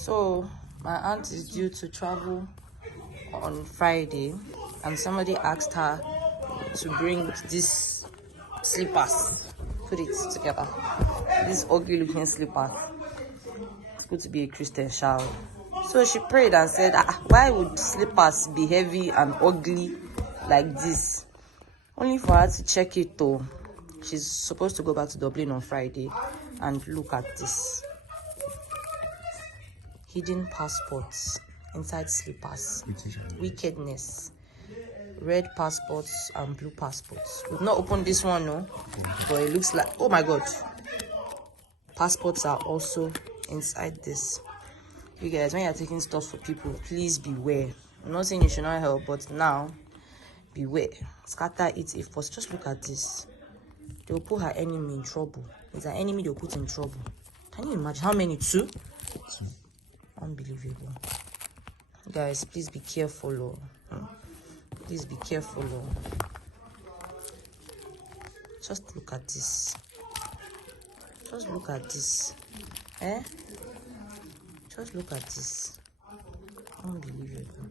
So my aunt is due to travel on Friday, and somebody asked her to bring this slippers, put it together, this ugly looking slippers. It's good to be a Christian child. So she prayed and said, why would slippers be heavy and ugly like this? Only for her to check it though. She's supposed to go back to Dublin on Friday, and look at this. Hidden passports inside slippers. Wickedness. Red passports and blue passports. We've not opened this one, no, but it looks like, oh my god, passports are also inside this. You guys, when you're taking stuff for people, please beware. I'm not saying you should not help, but now beware. Scatter it if possible. Just look at this. They will put her enemy in trouble. It's an enemy they'll put in trouble. Can you imagine how many? Two? Unbelievable. Guys, please be careful. Please be careful. Just look at this. Just look at this. Just look at this. Unbelievable.